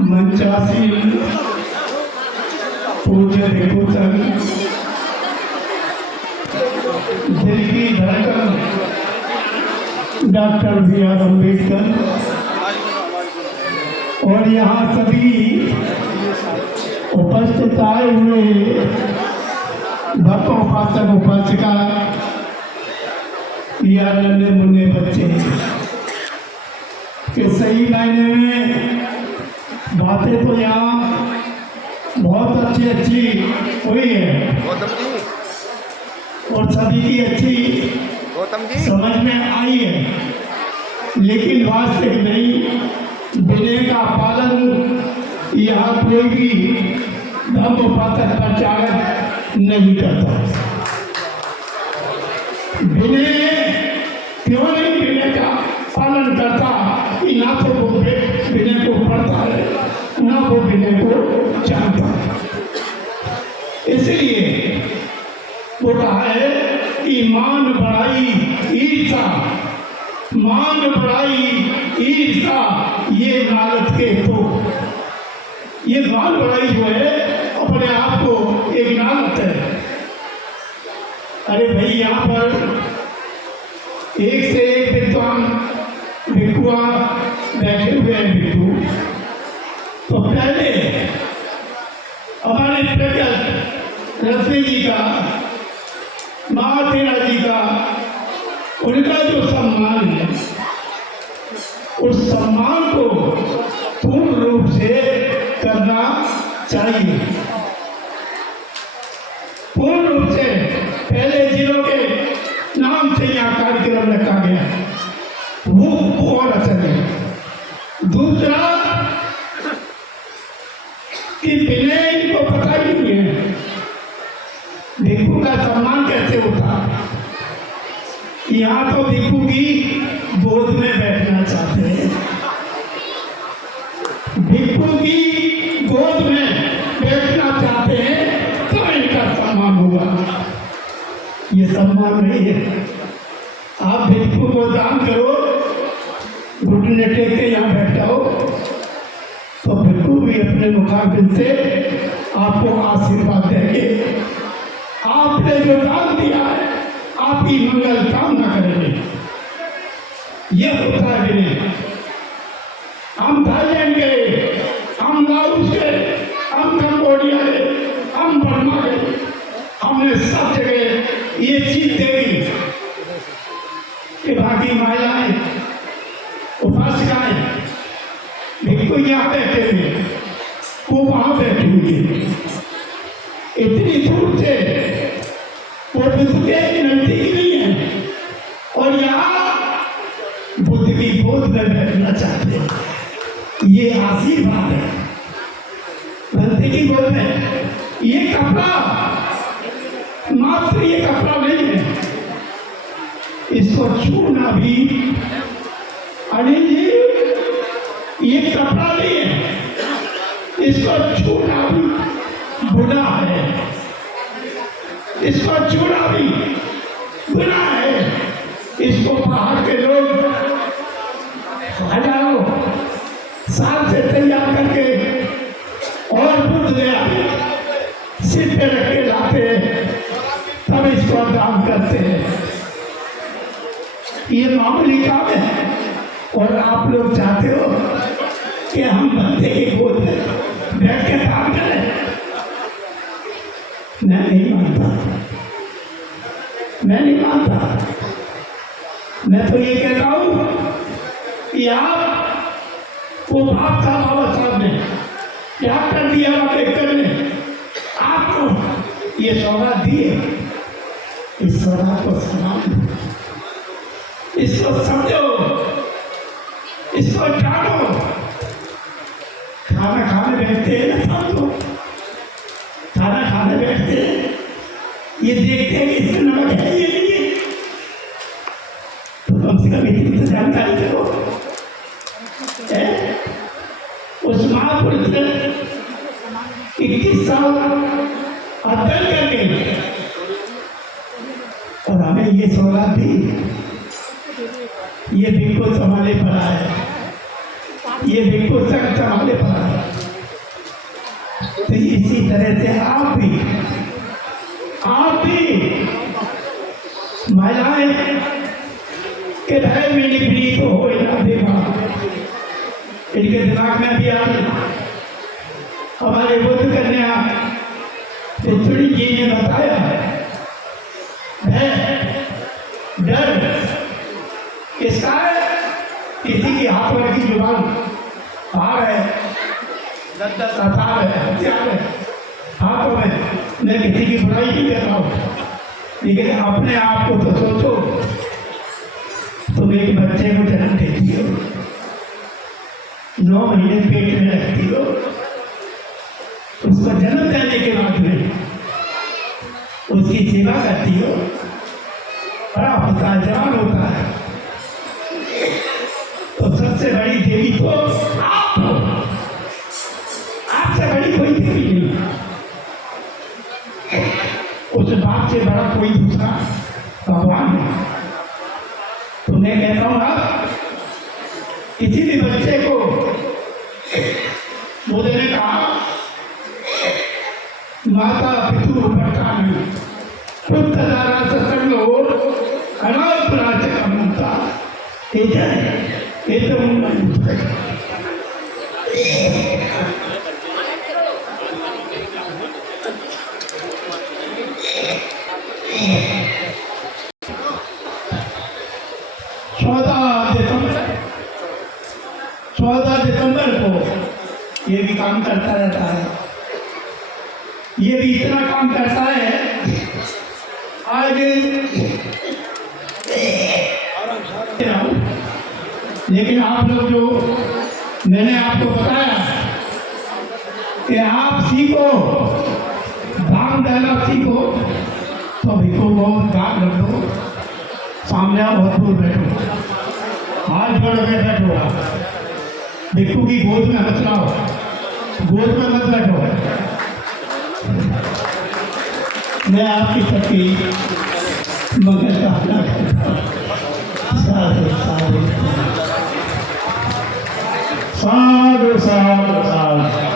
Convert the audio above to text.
मंचासीन पूज्य भिक्षुतन, दिल की धड़कन डॉक्टर B.R. अम्बेडकर और यहाँ सभी उपस्थित आए हुए भक्त उपासक उपासिका या नन्हे मुन्ने बच्चे के सही मायने में बातें तो यहाँ बहुत अच्छी हुई है और सभी की अच्छी समझ में आई है, लेकिन वास्तविक नहीं। विनय का पालन यहाँ कोई भी धर्म उपासक प्रचारक नहीं करता। विनय क्यों नहीं विनय का पालन करता कि ना तो वो विनय को पढ़ता है ना वो विनय को जानता है। इसलिए वो कहा है कि मान बढ़ाई ईर्षा, मान बढ़ाई ईर्षा ये लालच के तो ये मान बढ़ाई जो है अपने आप को एक लालच है। अरे भाई यहाँ पर एक से एक विद्वान भिक्षुआ बैठे हुए हैं भिक्षु। तो पहले हमारे प्रकट रश्मि जी का, महातेरा जी का, उनका जो सम्मान है उस सम्मान को पूर्ण रूप से करना चाहिए। पूर्ण रूप से पहले जिलों के नाम से यहाँ कार्यक्रम रखा गया वो और अच्छा है। दूसरा कि विनय इनको पता ही नहीं है भिक्षु का सम्मान कैसे होता। यहाँ तो भिक्षु की गोद में बैठना चाहते हैं, भिक्षु की गोद में बैठना चाहते हैं तो इनका सम्मान होगा। ये सम्मान नहीं है। आप भिक्षु को दान करो, घुटने टेक के यहाँ बैठ जाओ तो भिक्षु भी अपने मुखाग्र से आपको आशीर्वाद देंगे। आपने जो दान दिया है आपकी मंगल कामना करेंगे। ये होता है विनय। हम थाईलैंड गए, हम लाओस गए, हम कंबोडिया गए, हम बर्मा गए, हमने सब जगह ये चीज देखी कि बाकी महिलाएं उपासिकाएं भिक्षु यहाँ बैठे हुए, वो वहां बैठी हुई है। इतनी दूर से वो बुद्ध के नजदीक नहीं है और यहाँ बुद्ध की गोद में बैठना चाहते हैं। ये आशीर्वाद है बुद्ध की गोद में। ये कपड़ा मात्र ये कपड़ा नहीं है, इसको छूना भी अनिल जी ये कपड़ा नहीं है, इसको छूना भी गुनाह है, इसको छूना भी गुनाह है। इसको बाहर के लोग हजारों साल से तैयार करके और बुद्ध ले आते सिर पे रख के लाते हैं, तब इसको दान करते हैं। ये मामूली काम है और आप लोग चाहते हो कि हम बंदे की गोद में बैठ के काम करें। मैं नहीं मानता, मैं नहीं मानता। मैं तो ये कहता हूँ कि आप वो बाप साहब बाबा साहब ने क्या कर दिया अम्बेडकर ने आपको ये सौगात दी है, इस सौगात को सम्मान, इसको समझो, इसको जानो। खाना खाने बैठते हैं ना सब लोग, खाना खाने बैठते हैं, ये देखते हैं कि इसमें नमक है ये नहीं है, तो कम से कम इतनी तो जानकारी करो। उस महापुरुष ने 21 साल अध्ययन करके और हमें ये सौगात दी। ये भिक्षु संभाले पड़ा है, ये भिक्षु संग संभाले पड़ा है। तो इसी तरह से आप भी महिलाएं के भय में निपीड़ित हो ना देगा, इनके दिमाग में भी आ हमारे बुद्ध कन्या पिछड़ी जी ने बताया है डर किसका है? किसी की हाथ पर की जुबान बाहर है, हथियार है हाथों में। मैं किसी की बुराई नहीं कर रहा हूँ, लेकिन अपने आप को तो सोचो। तुम एक बच्चे को जन्म देती हो, 9 महीने पेट में रखती हो, उसको जन्म देने के बाद में उसकी सेवा करती हो, बड़ा होता है, जवान होता है, तो सबसे बड़ी देवी तो आप हो। आपसे बड़ी कोई देवी नहीं, उस बाप से बड़ा कोई दूसरा भगवान नहीं। तो मैं कहता हूँ आप किसी भी बच्चे को मोदी ने कहा माता पितु भटका नहीं खुद दारा सत्संग हो अनाथ राज्य का मुद्दा ये तो चौदह दिसंबर को ये भी काम करता रहता है। ये भी इतना काम करता है, आज लेकिन आप लोग जो मैंने आपको बताया कि आप सीखो, दान देना सीखो, तो भिक्षु को दान रखो, सामने बहुत दूर बैठो, हाथ जोड़ के बैठो। भिक्षु की गोद में मत लाओ, गोद में मत बैठो। मैं आपकी सबकी मगर कामना करता हूँ। साधु साधु साधु साधु साधु।